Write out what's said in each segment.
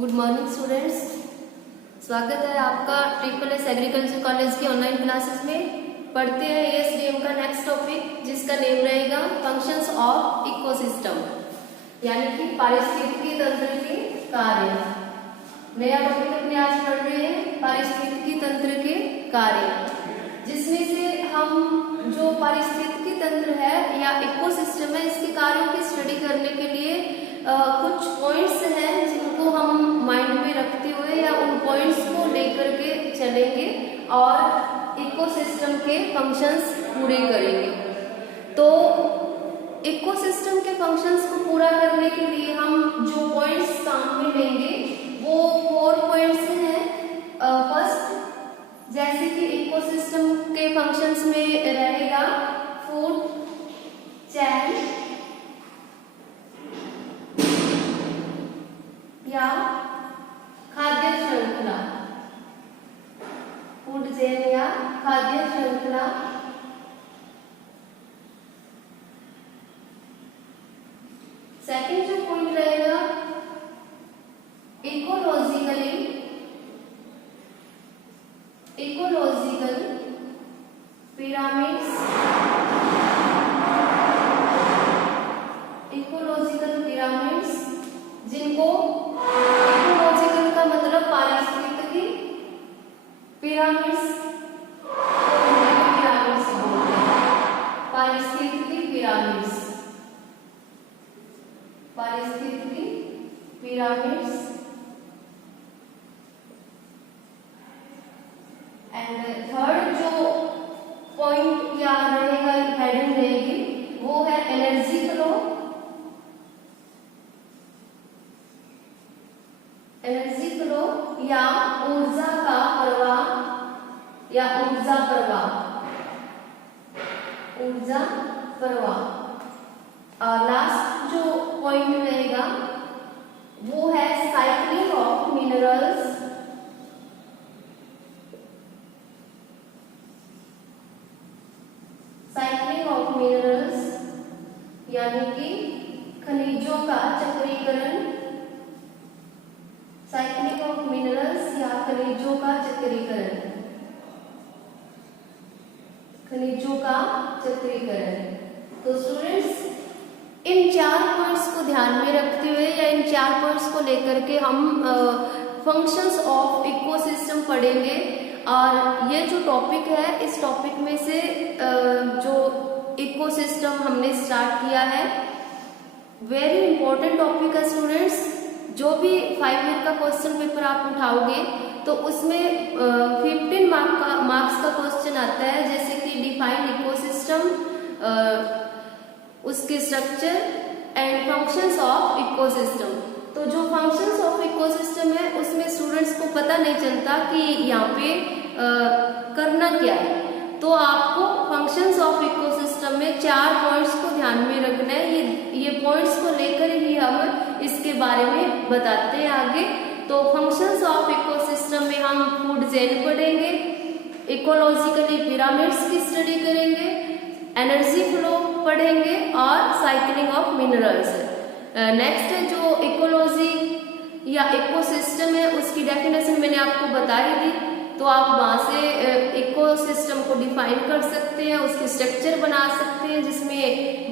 Good morning students, स्वागत है आपका SSS एग्रीकल्चर कॉलेज की ऑनलाइन क्लासेस में। पढ़ते हैं ASDM का नेक्स्ट टॉपिक जिसका नेम रहेगा फंक्शंस ऑफ इकोसिस्टम, यानी कि पारिस्थितिकी तंत्र के कार्य। नया टॉपिक अपने आज पढ़ रहे हैं पारिस्थितिकी तंत्र के कार्य, जिसमें से हम जो पारिस्थितिकी तंत्र है या इकोसिस्टम है इसके कार्यों की स्टडी करने के लिए कुछ पॉइंट्स हैं जिनको हम माइंड में रखते हुए या उन पॉइंट्स को लेकर के चलेंगे और इकोसिस्टम के फंक्शंस पूरे करेंगे। तो इकोसिस्टम के फंक्शंस को पूरा करने के लिए हम जो पॉइंट्स काम में लेंगे वो 4 पॉइंट्स हैं। फर्स्ट, जैसे कि इकोसिस्टम के फंक्शंस में रहेगा फूड चैन या खाद्य श्रृंखला, फूड चेन या खाद्य श्रृंखला। सेकंड जो पॉइंट रहेगा इकोलॉजिकल पिरामिड्स, इकोलॉजिकल पिरामिड्स जिनको इकोलॉजिकल का मतलब पारिस्थितिकी, पिरामिड्स बोलते हैं, पारिस्थितिकी पिरामिड्स। एंड थर्ड जो पॉइंट या रहेगा हेडिंग रहेगी वो है एनर्जी फ्लो, या ऊर्जा का प्रवाह या ऊर्जा प्रवाह। और लास्ट जो पॉइंट रहेगा वो है साइक्लिंग ऑफ मिनरल्स, यानी कि खनिजों का चक्रीकरण, साइक्लिंग ऑफ मिनरल्स या खनिजों का चक्रीकरण। तो स्टूडेंट्स, इन 4 पॉइंट्स को ध्यान में रखते हुए या इन 4 पॉइंट्स को लेकर के हम फंक्शंस ऑफ इकोसिस्टम पढ़ेंगे। और ये जो टॉपिक है इस टॉपिक में से जो इकोसिस्टम हमने स्टार्ट किया है, वेरी इंपॉर्टेंट टॉपिक है स्टूडेंट्स। जो भी 5 ईयर का क्वेश्चन पेपर आप उठाओगे तो उसमें 15 मार्क्स का क्वेश्चन आता है, जैसे कि डिफाइन इकोसिस्टम, उसके structure and functions of ecosystem. तो जो फंक्शंस ऑफ इकोसिस्टम है उसमें स्टूडेंट्स को पता नहीं चलता कि यहाँ पे करना क्या है। तो आपको फंक्शंस ऑफ इकोसिस्टम में 4 पॉइंट्स को ध्यान में रखना है। ये पॉइंट्स को लेकर ही हम इसके बारे में बताते हैं आगे। तो फंक्शंस ऑफ इकोसिस्टम में हम फूड चेन पढ़ेंगे, इकोलॉजिकली पिरामिड्स की स्टडी करेंगे, एनर्जी फ्लो पढ़ेंगे और साइक्लिंग ऑफ मिनरल्स। नेक्स्ट है जो इकोलॉजी या इकोसिस्टम है उसकी डेफिनेशन मैंने आपको बता ही दी, तो आप वहां से इकोसिस्टम को डिफाइन कर सकते हैं, उसकी स्ट्रक्चर बना सकते हैं जिसमें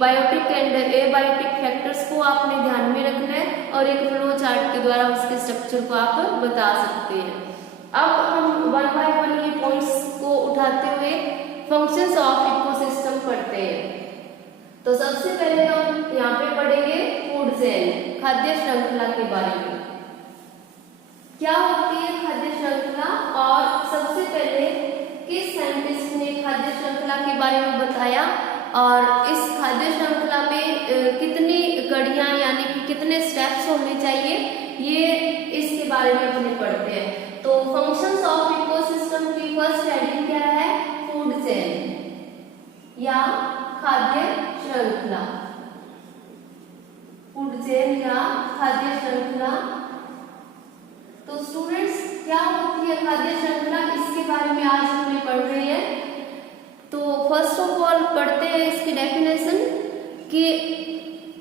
बायोटिक एंड एबायोटिक फैक्टर्स को आपने ध्यान में रखना है और एक फ्लो चार्ट के द्वारा उसके स्ट्रक्चर को आप बता सकते हैं। अब हम 1 बाय 1 ये पॉइंट्स को उठाते हुए फंक्शंस ऑफ इकोसिस्टम पढ़ते हैं। तो सबसे पहले हम यहाँ पे पढ़ेंगे फूड चेन, खाद्य श्रृंखला के बारे में। क्या होती है खाद्य श्रृंखला और सबसे पहले किस साइंटिस्ट ने खाद्य श्रृंखला के बारे में बताया और इस खाद्य श्रृंखला में कितनी कड़ियां यानी कि कितने स्टेप्स होने चाहिए, ये इसके बारे में अपने पढ़ते हैं। तो फंक्शंस ऑफ इकोसिस्टम की फर्स्ट हेडिंग क्या है? फूड चेन या खाद्य श्रृंखला, फूड चेन या खाद्य श्रृंखला। तो स्टूडेंट्स, क्या होती है खाद्य श्रृंखला, इसके बारे में आज हमने पढ़ रहे हैं। तो फर्स्ट ऑफ ऑल पढ़ते हैं इसकी डेफिनेशन कि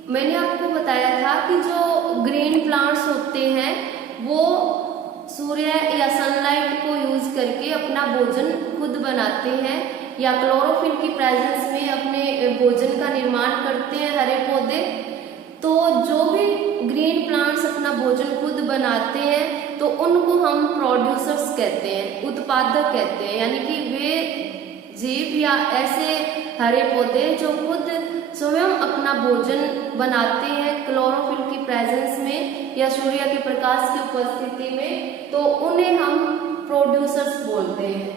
मैंने आपको बताया था कि जो ग्रीन प्लांट्स होते हैं वो सूर्य या सनलाइट को यूज करके अपना भोजन खुद बनाते हैं या क्लोरोफिल की प्रेजेंस में अपने भोजन का निर्माण करते हैं हरे पौधे। तो जो भी ग्रीन प्लांट्स अपना भोजन खुद बनाते हैं तो उनको हम प्रोड्यूसर्स कहते हैं, उत्पादक कहते हैं, यानी कि वे जीव या ऐसे हरे पौधे जो खुद स्वयं अपना भोजन बनाते हैं क्लोरोफिल की प्रेजेंस में या सूर्य के प्रकाश की उपस्थिति में, तो उन्हें हम प्रोड्यूसर्स बोलते हैं।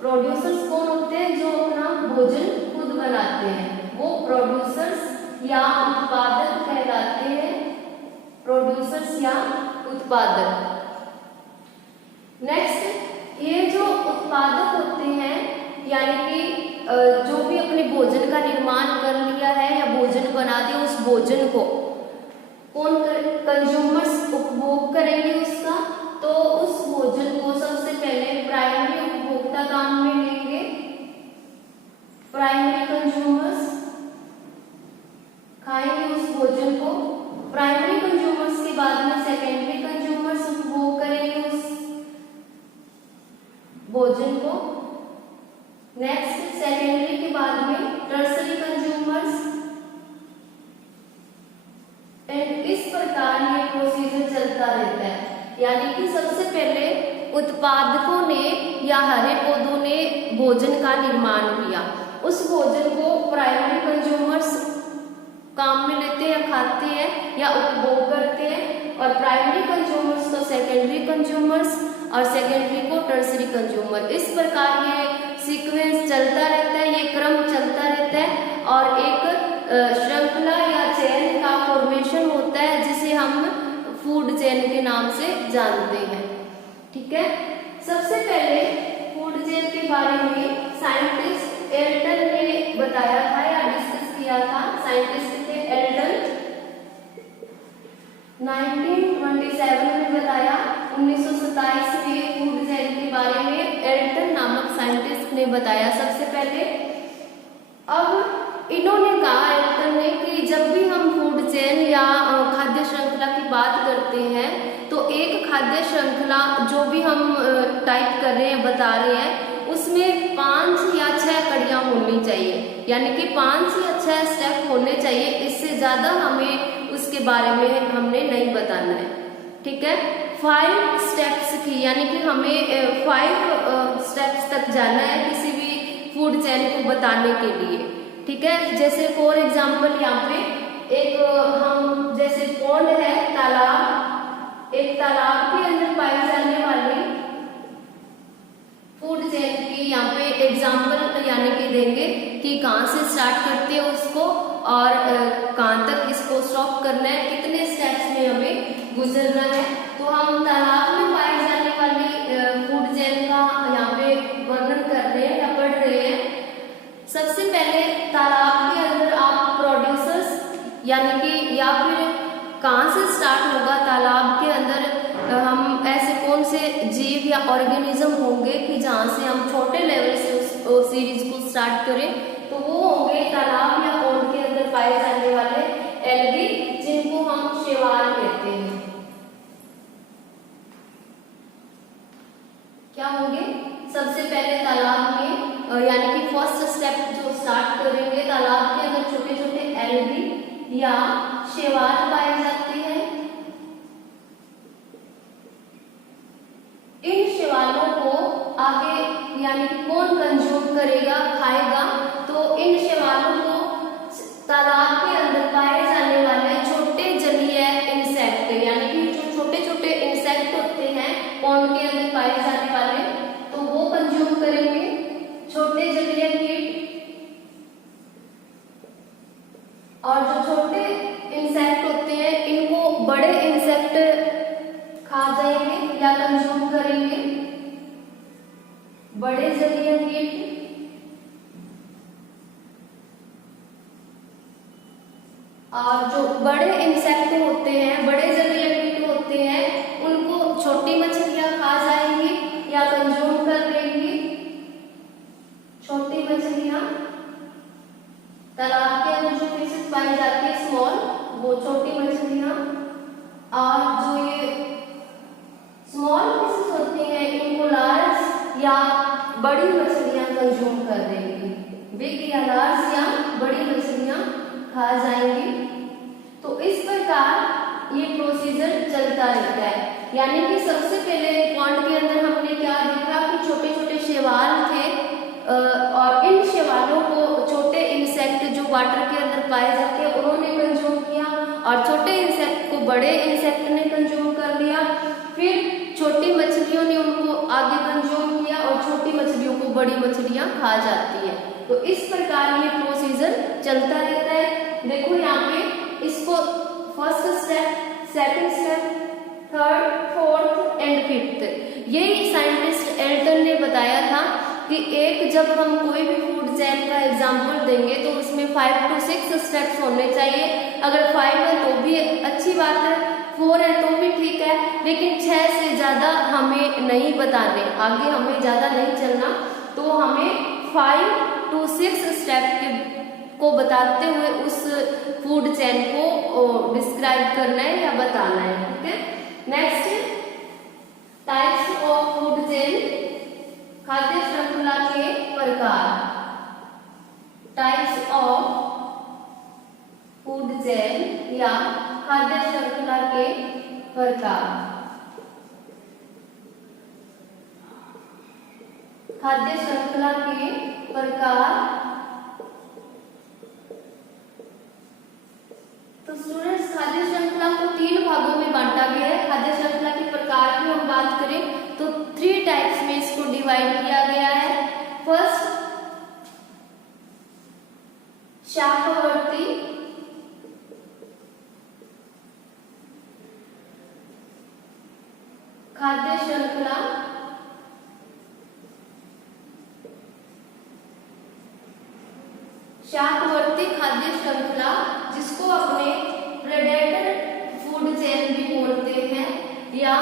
प्रोड्यूसर्स कौन होते हैं? जो अपना भोजन खुद बनाते हैं, वो प्रोड्यूसर्स या उत्पादक कहलाते हैं। प्रोड्यूसर्स या उत्पादक। नेक्स्ट, ये जो उत्पादक होते हैं यानी कि जो भी अपने भोजन का निर्माण कर लिया है या भोजन बना दिया, उस भोजन को कौन कंज्यूमर्स उपभोग करेंगे उसका, तो उस भोजन को सबसे पहले प्राइमरी उपभोक्ता काम में लेंगे। प्राइमरी कंज्यूमर्स खाएंगे उस भोजन को। प्राइमरी कंज्यूमर्स के बाद में सेकेंडरी कंज्यूमर्स उपभोग करेंगे उस भोजन को। नेक्स्ट, सेकेंडरी के बाद में टर्सरी कंज्यूमर्स। एंड इस प्रकार ये प्रोसीजर चलता रहता है, यानी कि सबसे पहले उत्पादकों ने या हरे पौधों ने भोजन का निर्माण किया, उस भोजन को प्राइमरी कंज्यूमर्स काम में लेते हैं, खाते हैं या उपभोग करते हैं, और प्राइमरी कंज्यूमर्स को सेकेंडरी कंज्यूमर्स और सेकेंडरी को टर्सरी कंज्यूमर। इस प्रकार ये सीक्वेंस चलता रहता है, ये क्रम चलता रहता है और एक श्रृंखला या चेन का फॉर्मेशन होता है जिसे हम फूड चेन के नाम से जानते हैं। ठीक है, सबसे पहले फूड चेन के बारे में साइंटिस्ट एल्टन ने बताया था या डिस्कस किया था। साइंटिस्ट थे एल्टन, 1927 में बताया। 1927 में फूड चेन के बारे में एल्टन नामक साइंटिस्ट ने बताया सबसे पहले। अब इन्होंने कहा, एल्टन ने, कि जब भी हम फूड चेन या खाद्य श्रृंखला की बात करते हैं तो एक खाद्य श्रृंखला जो भी हम टाइप कर रहे हैं, बता रहे हैं, उसमें 5 या 6 कड़ियां होनी चाहिए, यानी कि 5 या 6 स्टेप होने चाहिए। इससे ज्यादा हमें उसके बारे में हमने नहीं बताना है। ठीक है, 5 स्टेप्स की, यानी कि हमें 5 स्टेप्स तक जाना है किसी भी फूड चेन को बताने के लिए। ठीक है, जैसे फॉर एग्जाम्पल यहाँ पे एक हम जैसे पॉन्ड है, तालाब, एक तालाब के अंदर पाई जाने वाली फूड चेन की यहाँ पे एग्जाम्पल यानी कि देंगे कि कहाँ से स्टार्ट करते हैं उसको और कहाँ तक इसको स्टॉप करना है, कितने स्टेप्स में हमें गुजरना है। तो हम तालाब में पाई जाने वाली फूड चेन का यहाँ पे वर्णन कर रहे हैं या पढ़ रहे हैं। सबसे पहले तालाब के अंदर आप प्रोड्यूसर्स यानी कि या फिर कहाँ से स्टार्ट होगा तालाब के अंदर, हम ऐसे कौन से जीव या ऑर्गेनिज्म होंगे कि जहाँ से हम छोटे लेवल से उस सीरीज को स्टार्ट करें, तो वो होंगे तालाब या पॉन्ड के अंदर पाए जाने वाले एल्गी, जिनको हम शैवाल कहते हैं। क्या होंगे? सबसे पहले तालाब में यानी कि फर्स्ट स्टेप जो स्टार्ट करेंगे, तालाब के अंदर छोटे छोटे एल्गी या शैवाल पाए जाते हैं। इन शैवालों को आगे यानी कि कौन कंज्यूम करेगा, खाएगा, तो इन शैवालों को तालाब के अंदर पाए जाने वाले छोटे जलीय इंसेक्ट यानी कि जो छोटे छोटे इंसेक्ट होते हैं पॉन्ड के अंदर पाए जाने वाले, तो वो कंज्यूम करेंगे। छोटे जलीय कीट और जो छोटे इंसेक्ट होते हैं इनको बड़े इंसेक्ट खा जाएंगे या कंज्यूम करेंगे। बड़े जलीय कीट और जो बड़े इंसेक्ट होते हैं, बड़े जलीय कीट होते हैं, उनको छोटी मछलियां खा जाएंगी या कंज्यूम कर लेंगी। छोटी मछलियां तालाब के अंदर जो फिशेस पाई जाती है स्मॉल, वो छोटी मछलियां, और जो ये स्मॉल फिशेस होती हैं इनको लार्ज या बड़ी मछलियां कंज्यूम कर देंगी, बिग या लार्ज या बड़ी मछलियां खा जाएंगी। तो इस प्रकार ये प्रोसीजर चलता रहता है। यानी कि सबसे पहले पॉन्ड के अंदर हमने क्या देखा कि छोटे छोटे शैवाल थे और इन शैवालों को छोटे इंसेक्ट जो वाटर के अंदर पाए जाते हैं उन्होंने कंज्यूम किया और छोटे इंसेक्ट को बड़े इंसेक्ट ने कंज्यूम कर लिया। फिर छोटी मछलियों ने उनको आगे कंज्यूम किया और छोटी मछलियों को बड़ी मछलियां खा जाती है। तो इस प्रकार ये प्रोसीजर चलता रहता है। देखो यहाँ पे इसको first step, second step, third, fourth and fifth, यही साइंटिस्ट एल्टन ने बताया था कि जब हम कोई भी फूड चेन का एग्जाम्पल देंगे तो उसमें 5 to 6 स्टेप्स होने चाहिए। अगर 5 है तो भी अच्छी बात है, 4 है तो भी ठीक है, लेकिन 6 से ज्यादा हमें नहीं बताने, आगे हमें ज्यादा नहीं चलना। तो हमें 5 to 6 स्टेप को बताते हुए उस फूड चेन को डिस्क्राइब करना है या बताना है। ठीक है, next types of food chain, खाद्य श्रृंखला के प्रकार। टाइप्स ऑफ फूड चेन या खाद्य श्रृंखला के प्रकार। खाद्य श्रृंखला के प्रकार। तो स्टूडेंट्स खाद्य श्रृंखला को 3 भागों में बांटा गया है। खाद्य श्रृंखला के प्रकार की हम बात करें तो 3 टाइप्स में इसको डिवाइड किया गया है। फर्स्ट शाखावर्ती, खाद्य श्रृंखला, शाखावर्ती खाद्य श्रृंखला जिसको अपने प्रेडेटर फूड चेन भी बोलते हैं या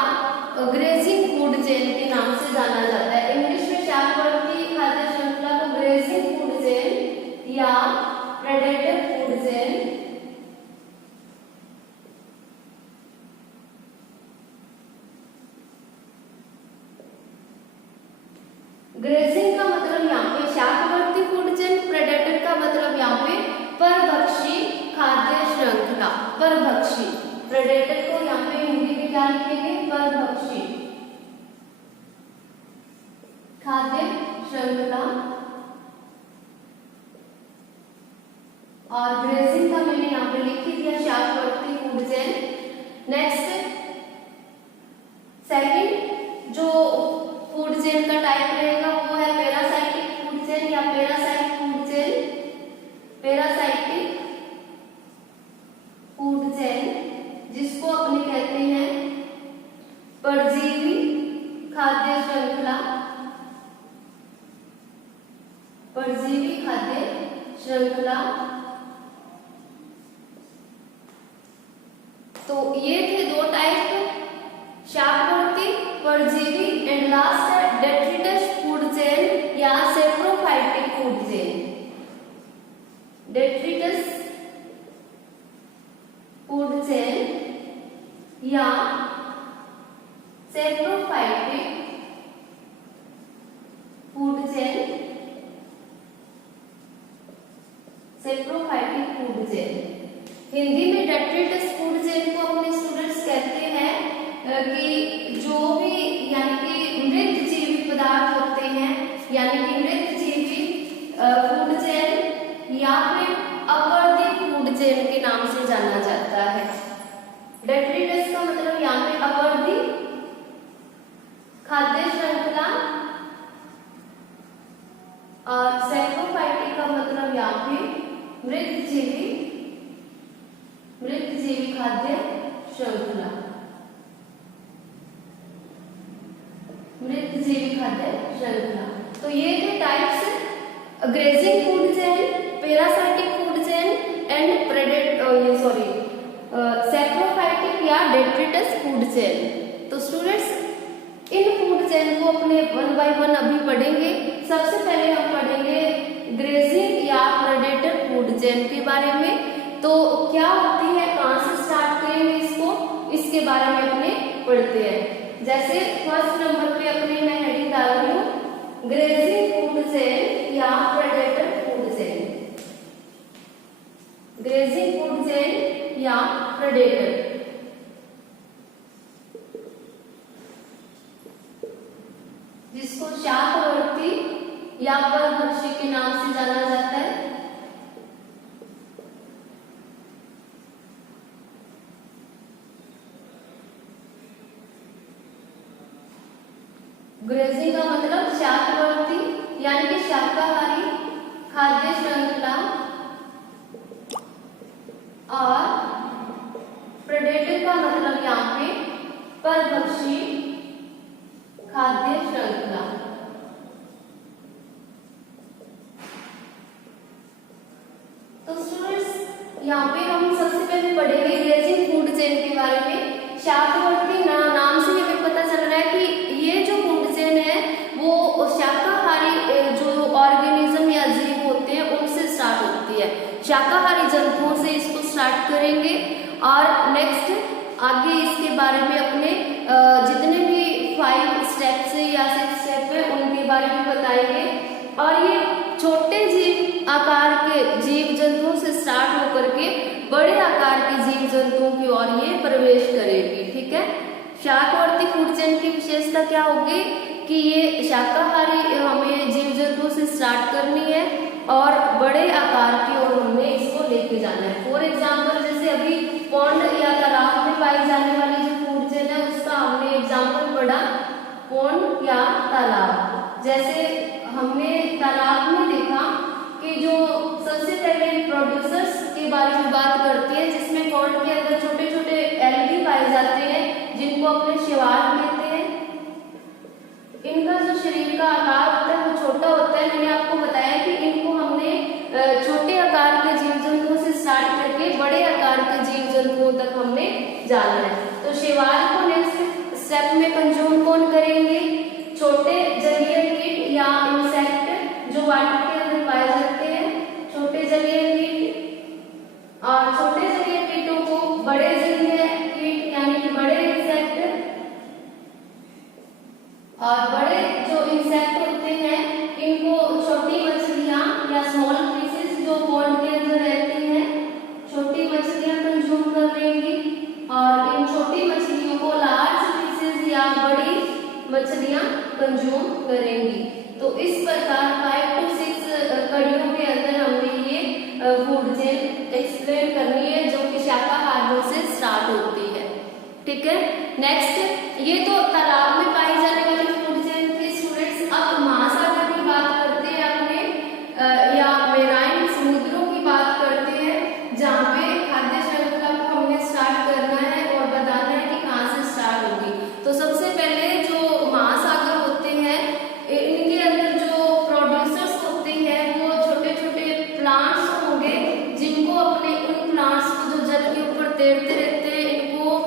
ग्रेजिंग फूड चेन के नाम से जाना जाता है। इंग्लिश में शाखावर्ती खाद्य श्रृंखला को ग्रेजिंग फूड चेन या प्रेडेटर फूड चेन, ग्रेजिंग का मतलब यहाँ पे शाखावर्ती फूड चेन, प्रेडेटर का मतलब यहाँ पे परभक्षी खाद्य श्रृंखला। परभक्षी, प्रेडेटर को यहाँ पे हिंदी में क्या लिखेंगे, परभक्षी खाद्य श्रृंखला। और ग्रेजिंग का मैंने यहाँ पे लिख ही दिया, शाखावर्ती फूड चेन। नेक्स्ट सेकंड जो फूड चेन का टाइप रहेगा वो है पैरासाइटिक फूड चेन या parasite food chain. Parasitic food chain जिसको अपने कहते हैं परजीवी खाद्य श्रृंखला, परजीवी खाद्य श्रृंखला। तो ये थे 2 टाइप, शाखावर्ती, परजीवी, एंड लास्ट है डेट्रिटस फूड चेन या saprophytic food chain. Detritus food chain या saprophytic food chain, saprophytic food chain. Hindi में डेट्रिटस फूड चेन को अपने स्टूडेंट्स कहते हैं कि जो भी यानी कि मृतजीवी पदार्थ होते हैं, यानी कि मृतजीवी फूड चेन या फिर अपर्दित फूड चेन के नाम से जाना जाता है। डेट्रिटस का मतलब यहाँ पे अपर्दित खाद्य श्रृंखला और सेप्रोफाइटिक का मतलब यहाँ पे मृतजीवी खाद्य श्रृंखला, मृतजीवी खाद्य श्रृंखला। तो ये थे types, grazing food chain, parasitic food chain and saprophytic या डेट्रिटस फूड चेन। तो स्टूडेंट्स इन फूड चेन को अपने 1 by 1 अभी पढ़ेंगे। सबसे पहले हम पढ़ेंगे ग्रेजिंग या प्रेडेटर फूड चेन के बारे में। तो क्या होती है, कहाँ से स्टार्ट करेंगे इसको, इसके बारे में अपने पढ़ते हैं। जैसे फर्स्ट नंबर पे अपने मैं हेडिंग डाल रही हूँ ग्रेजिंग फूड चेन या predator food chain. Grazing food chain या प्रेडेटर, जिसको शाकवर्ती या परभक्षी के नाम से जाना जाता है। ग्रेजिंग का मतलब शाकवर्ती यानी कि शाकाहारी खाद्य श्रृंखला, और प्रेडेटर का मतलब यहाँ पे परभक्षी खाद्य श्रृंखला। तो स्टूडेंट्स यहाँ पे हम सबसे पहले पढ़ेंगे ग्रेजिंग फूड चेन के बारे में। शाकवर्ती नाम से हमें पता चल रहा है कि ये जो फूड चेन है वो शाकाहारी जो ऑर्गेनिज्म या जीव होते हैं उनसे स्टार्ट होती है। शाकाहारी जंतुओं से इसको स्टार्ट करेंगे और नेक्स्ट आगे इसके बारे में अपने जितने भी 5 स्टेप्स है या 6 स्टेप है उनके बारे में बताएंगे। और ये छोटे जीव आकार के जीव जंतुओं से स्टार्ट होकर के बड़े आकार के जीव जंतुओं की ओर ये प्रवेश करेगी। ठीक है, शाकवर्ती फूड चेन की विशेषता क्या होगी कि ये शाकाहारी हमें जीव जंतुओं से स्टार्ट करनी है और बड़े आकार की ओर हमें इसको लेके जाना है। फॉर एग्जाम्पल जैसे अभी पॉन्ड या तालाब में पाई जाने वाली जो फूड चेन है उसका हमने एग्जाम्पल पढ़ा पॉन्ड या तालाब। जैसे हमने तालाब में देखा कि जो सबसे पहले प्रोड्यूसर्स के बारे में बात करती है, जिसमें पॉन्ड के अंदर छोटे छोटे एल्गी पाए जाते हैं जिनको अपने शैवाल कहते हैं। इनका जो शरीर का आकार होता है वो छोटा होता है। मैंने आपको बताया कि इनको हमने छोटे आकार के जीव जंतुओं से स्टार्ट करके बड़े आकार के जीव जंतुओं तक हमने जाना है। तो शैवाल को नेक्स्ट स्टेप में कंज्यूम कौन करेंगे? छोटे जलीय कीट या इंसेक्ट जो वाटर के अंदर पाए जाते हैं, छोटे जलीय कीट। और छोटे जलीय कीटों को बड़े जलीय कीट यानी कि बड़े इंसेक्ट, और बड़े जो इंसेक्ट होते हैं इनको छोटी मछलियां या स्मॉल फिशेस जो पॉन्ड के अंदर रहती हैं, छोटी मछलियां कंज्यूम कर लेंगी। और इन छोटी मछलियों को लार्ज फिशेस या बड़ी मछलियां कंज्यूम करेंगी। तो इस प्रकार 5 to 6 कड़ियों के अंदर हमने ये फूड चेन एक्सप्लेन करनी है जो कि शाकाहारियों से स्टार्ट होती है। ठीक है, नेक्स्ट ये तो तालाब में पाई जाने वाली फूड चेन की स्टूडेंट्स। अब महासागर की बात करते हैं अपने या मेराइन समुद्रों की बात करते हैं जहाँ पे खाद्य श्रृंखला को हमने स्टार्ट करना है और बताना है कि कहाँ से स्टार्ट होगी। तो सबसे पहले जो महासागर होते हैं इनके अंदर जो प्रोड्यूसर्स होते हैं वो छोटे छोटे प्लांट्स होंगे जिनको अपने उन प्लांट्स को जो जल के ऊपर तैरते रहते हैं इनको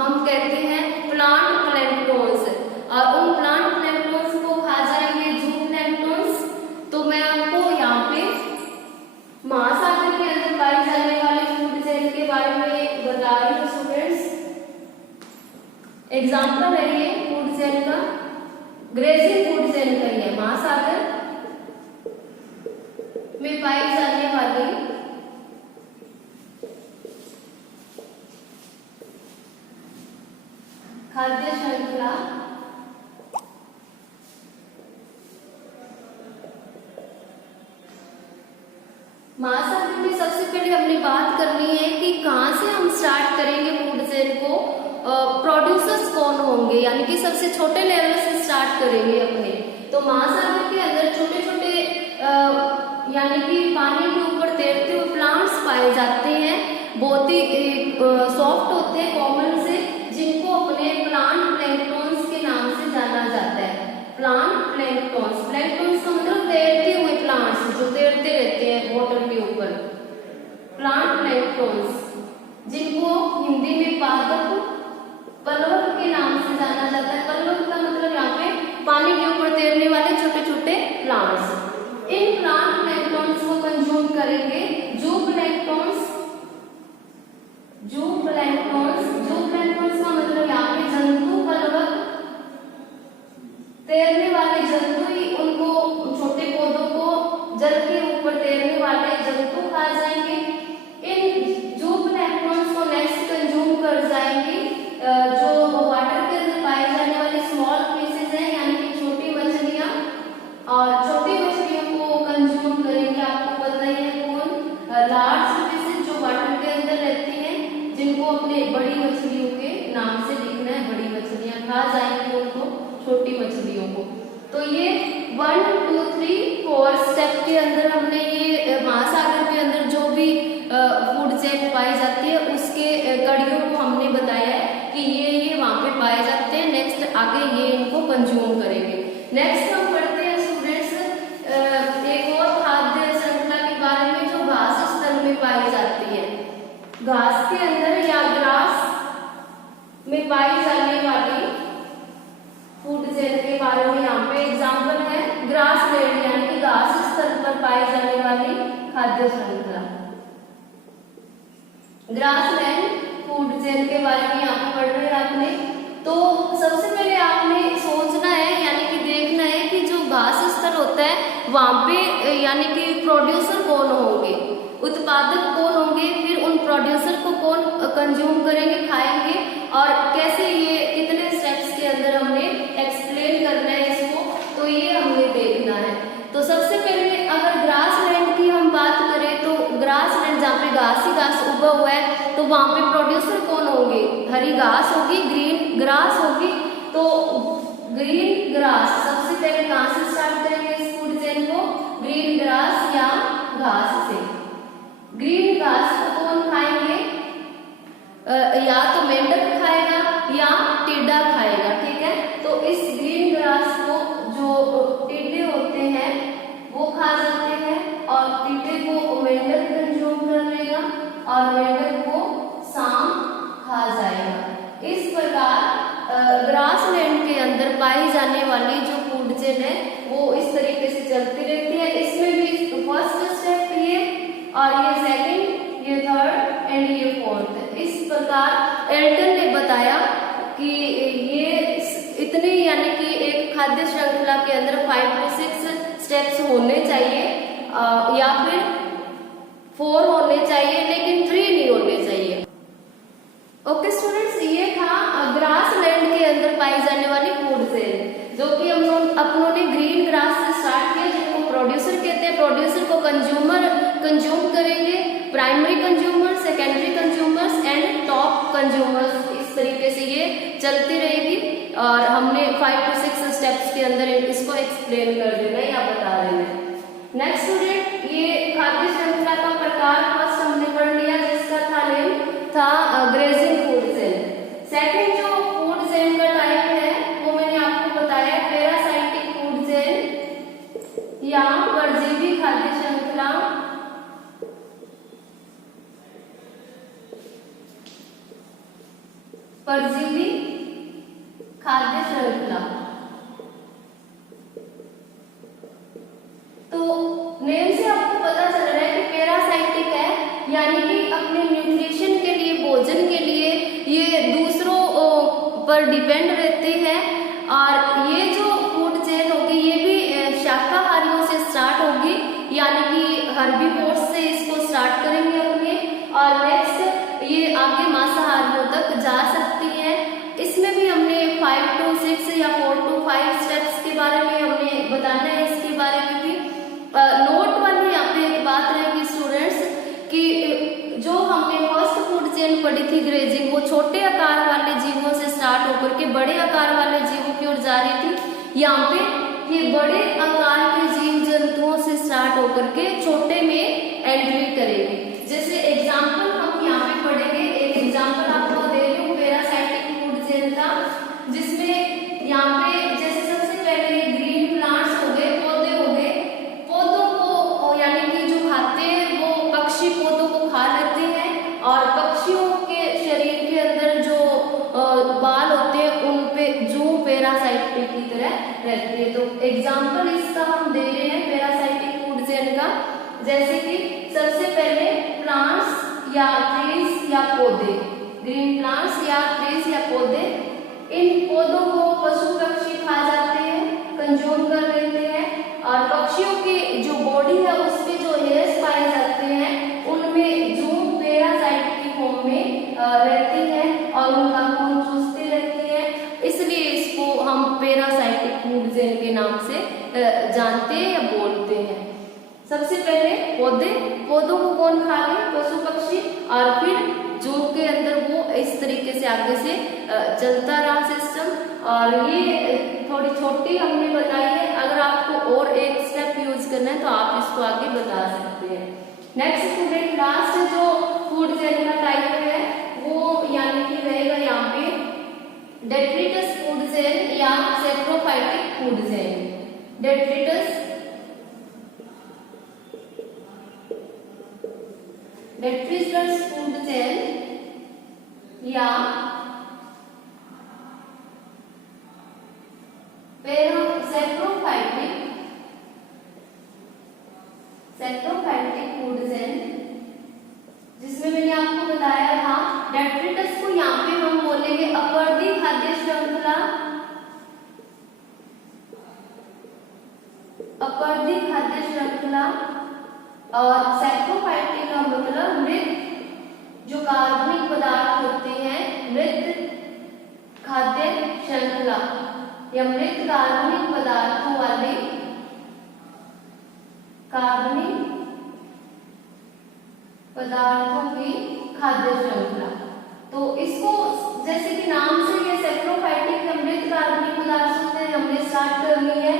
हम कहते हैं प्लांट प्लैंक्टन्स। और उन प्लांट प्लैंक्टन्स को खा जाएंगे जू प्लैंक्टन्स। तो मैं आपको यहाँ पे महासागर के अंदर पाई जाने वाले फूड चेन के बारे में बता रही हूँ स्टूडेंट्स। एग्जाम्पल है ये फूड चेन का, ग्रेजिंग फूड चेन का ही है। महासागर में पाई जाने वाली खाद्य श्रृंखला महासागर में सबसे पहले हमने बात करनी है कि कहाँ से हम स्टार्ट करेंगे फूड चेन को। प्रोड्यूसर्स कौन होंगे यानी कि सबसे छोटे लेवल से स्टार्ट करेंगे अपने। तो महासागर के अंदर छोटे छोटे यानी कि पानी के ऊपर तैरते हुए प्लांट्स पाए जाते हैं, बहुत ही सॉफ्ट होते हैं कोमल से, जिनको अपने प्लांट प्लैंक्टन्स के नाम से जाना जाता है। प्लांट प्लैंक्टन्स, प्लैंक्टन्स का मतलब तैरते हुए प्लांट्स जो तैरते रहते हैं वाटर के ऊपर, प्लांट प्लैंक्टन्स, जिनको हिंदी में पादप पलवक के नाम से जाना जाता है। पलवक का मतलब यहाँ पे पानी के ऊपर तैरने वाले छोटे छोटे प्लांट्स। इन प्लांट प्लैंक्टन्स को कंज्यूम करेंगे जू प्लैंक्टन्स। जू प्लैंक्टन्स का मतलब यहाँ पे जंतु पलवक नाम से लिखना है, बड़ी मछलियां खा जाएंगी उनको, छोटी मछलियों को। तो ये 1 2 3 4 स्टेप के अंदर हमने ये महासागर के अंदर जो भी फूड चेन पाई जाती है उसके कड़ियों को हमने बताया है कि ये वहां पे पाए जाते हैं। नेक्स्ट आगे ये इनको कंज्यूम करेंगे। नेक्स्ट हम पढ़ते हैं स्टूडेंट्स एक और खाद्य श्रृंखला के बारे में जो घास स्थल में पाई जाती है। घास के अंदर या ग्रास में पाई जाने वाली फूड चेन के बारे में यहाँ पे एग्जाम्पल है ग्रास लैंड यानी कि घास स्थल पर पाई जाने वाली खाद्य श्रृंखला। ग्रास लैंड फूड चेन के बारे में यहाँ पे पढ़ रहे हैं आपने। तो सबसे पहले आपने सोचना है यानी कि देखना है कि जो घास स्थल होता है वहां पे यानी कि प्रोड्यूसर कौन होंगे, उत्पादक कौन होंगे, फिर उन प्रोड्यूसर को कौन कंज्यूम करेंगे, खाएंगे, और कैसे ये कितने स्टेप्स के अंदर हमने एक्सप्लेन करना है इसको, तो ये हमने देखना है। तो सबसे पहले अगर ग्रास लैंड की हम बात करें तो ग्रास लैंड जहाँ पे घास ही घास उगा हुआ है तो वहां पे प्रोड्यूसर कौन होंगे, हरी घास होगी, ग्रीन ग्रास होगी। तो ग्रीन ग्रास सबसे पहले कहां से स्टार्ट करेंगे इस फूड चेन को, ग्रीन ग्रास या घास से। ग्रीन घास को कौन खाएंगे, या तो मेंढक खाएगा या टिड्डा खाएगा, ठीक है। तो इस ग्रीन ग्रास को जो टिड्डे होते हैं वो खा जाते हैं और टिड्डे को मेंढक कंज्यूम कर लेगा और मेंढक को सांप खा जाएगा। इस प्रकार ग्रास लैंड के अंदर पाई जाने वाली जो फूड चेन है वो इस तरीके से चलती रहती है। इसमें भी फर्स्ट स्टेप ये और ये सेकंड, ये थर्ड एंड ये फोर्थ। इस प्रकार एल्टन ने बताया कि ये इतने यानी कि एक खाद्य श्रृंखला के अंदर 5 to 6 स्टेप्स होने चाहिए या फिर 4 होने चाहिए, लेकिन 3 नहीं होने चाहिए। ओके स्टूडेंट्स, ये था ग्रास लैंड के अंदर पाई जाने वाली फूड चेन, जो कि हम अपनों ने ग्रीन ग्रास से स्टार्ट किया, जिनको प्रोड्यूसर कहते हैं। प्रोड्यूसर को कंज्यूम करेंगे, primary consumer, secondary consumers and top consumers. इस तरीके से ये चलती रहेगी और हमने 5 to 6 स्टेप्स के अंदर इसको एक्सप्लेन कर देना है या बता देना है। नेक्स्ट स्टूडेंट, ये खाद्य श्रृंखला का प्रकार फर्स्ट हमने पढ़ लिया, जिसका था नेम था ग्रेजिंग फूड चेन। सेकंड जो फूड चेन का टाइप है वो मैंने आपको बताया पैरासाइटिक फूड चेन या परजीवी खाद्य श्रृंखला। परजीवी खाद्य श्रृंखला। तो नेम से आपको पता चल रहा है कि पैरासाइटिक है, यानी कि अपने न्यूट्रिशन के लिए, भोजन के लिए ये दूसरों पर डिपेंड रहते हैं। और ये जो फूड चेन होगी ये भी शाकाहारियों से स्टार्ट होगी, यानी कि हर्बीवोर्स से इसको स्टार्ट करेंगे अपने, और नेक्स्ट ये आगे मांसाहारियों तक जा सकती है। इसमें भी हमने 5 to 6 या 4 to 5 स्टेप्स के बारे में हमने बताना है। इसके बारे में भी नोट वाली यहाँ पे एक बात रहेगी स्टूडेंट्स कि जो हमने फर्स्ट फूड चेन पढ़ी थी ग्रेजिंग, वो छोटे आकार वाले जीवों से स्टार्ट होकर के बड़े आकार वाले जीवों की ओर जा रही थी। यहाँ पे ये बड़े आकार के जीव जंतुओं से स्टार्ट होकर के छोटे में एंट्री करेगी। जैसे एग्जाम्पल हम यहाँ पे पढ़ेंगे, एक एग्जाम्पल आपको दे रही हूँ पैरासाइटिक फूड चेन का, जिसमें यहाँ पे जैसे सबसे पहले ग्रीन प्लांट्स हो गए, पौधे हो गए। पौधों को यानी कि जो खाते हैं वो पक्षी पौधों को खा लेते हैं, और पक्षियों के शरीर के अंदर जो बाल होते हैं उन पे जो पैरासाइटिक की तरह रहती है। तो एग्जाम्पल इसका हम दे रहे हैं पैरासाइटिक फूड चेन का, जैसे कि सबसे पहले प्लांट्स या ट्रीज या पौधे, ग्रीन प्लांट्स या ट्रीज या पौधे, इन पौधों को पशु पक्षी खा जाते हैं, कंज्यूम कर लेते हैं। और पक्षियों की जो बॉडी है उसमें जो हेयर्स पाए जाते हैं उनमें जूम पैरासाइट की फॉर्म में रहती है और उनका खून चूसती रहती है, इसलिए इसको हम पैरासाइटिक फूड चेन के नाम से जानते हैं या बोलते हैं। सबसे पहले पौधों को कौन खा ले, पशु पक्षी, और फिर जू के अंदर वो इस तरीके से आगे से चलता रहा सिस्टम। और ये थोड़ी छोटी हमने बताई है, अगर आपको और एक स्टेप यूज करना है तो आप इसको आगे बता सकते हैं। नेक्स्ट स्टूडेंट, लास्ट जो फूड चेन का टाइप है वो यानी कि रहेगा यहाँ पे डेट्रिटस फूड चेन या saprophytic food chain. Detritus food chain या सैप्रोफाइटिक फूड चेन, जिसमें मैंने आपको बताया था डेट्रिटस को यहाँ पे हम बोलेंगे अपवर्ती खाद्य श्रृंखला, अपवर्ती खाद्य श्रृंखला, और सैप्रोफाइटिक का मतलब मृत जो कार्बनिक पदार्थ होते हैं, मृत खाद्य श्रृंखला या मृत कार्बनिक पदार्थों वाले कार्बनिक पदार्थों की खाद्य श्रृंखला। तो इसको जैसे कि नाम से ये सैप्रोफाइटिक या मृत कार्बनिक पदार्थ से हमने स्टार्ट करनी है,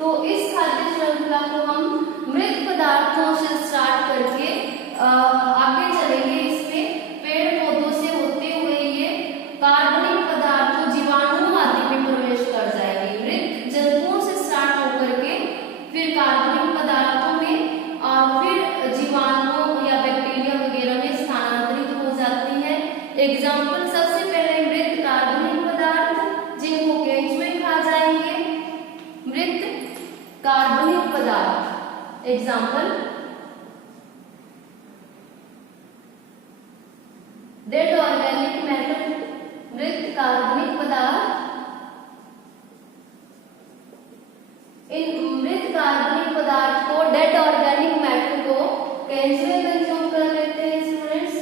तो इस खाद्य श्रृंखला को हम मृत पदार्थों से स्टार्ट करके आगे चलेंगे। इसमें पेड़ पौधों से होते हुए ये कार्बनिक पदार्थों जीवाणुओं आदि में प्रवेश कर जाएंगे। मृत जंतुओं से स्टार्ट होकर के फिर कार्बनिक पदार्थों में और फिर जीवाणुओं या बैक्टीरिया वगैरह में स्थानांतरित हो जाती है। एग्जाम्पल, सबसे पहले मृत कार्बनिक पदार्थ जिनको केंचुए खा जाएंगे। मृत कार्बनिक पदार्थ एग्जाम्पल, डेड ऑर्गेनिक मैटर, मृत कार्बनिक पदार्थ। इन मृत कार्बनिक पदार्थ को, डेड ऑर्गेनिक मैटर को केंचुए कंज्यूम कर लेते हैं स्टूडेंट्स।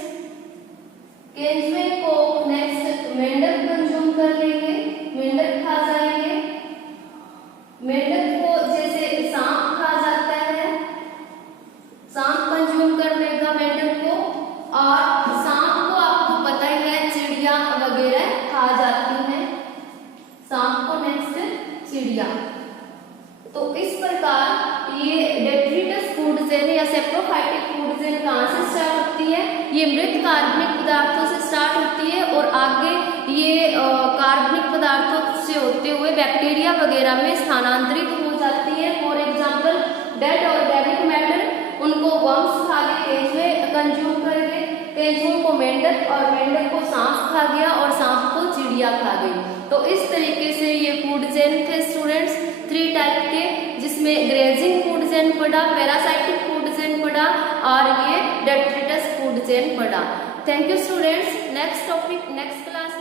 केंचुए को नेक्स्ट मेंढक कंज्यूम कर लेंगे, मेंढक खा जाएंगे। मेंढक को जैसे सांप खा जाता है, सांप कंज्यूम कर लेगा मेंढक को, और सांप को आपको पता ही है चिड़िया वगैरह खा जाती हैं। सांप को नेक्स्ट चिड़िया। तो इस प्रकार ये डेट्रिटस फूड चेन या सैप्रोफाइटिक फूड चेन कहाँ से स्टार्ट होती है? ये मृत कार्बनिक पदार्थों से स्टार्ट होती है और आगे ये कार्बनिक पदार्थों से होते हुए बैक्टीरिया वगैरह में स्थानांतरित हो जाती है। For example, dead organic matter, उनको वर्म्स खा गए, केंचुए कंज्यूम कर गए, केंचुओं को मेंढक और मेंढक को सांप खा गया और सांप को चिड़िया खा गई। तो इस तरीके से ये फूड चेन थे स्टूडेंट्स, 3 टाइप के, जिसमें ग्रेजिंग फूड चेन पढ़ा, पैरासाइटिक फूड चेन पढ़ा और ये डेट्रिटस फूड चेन पढ़ा। Thank you students. Next topic next class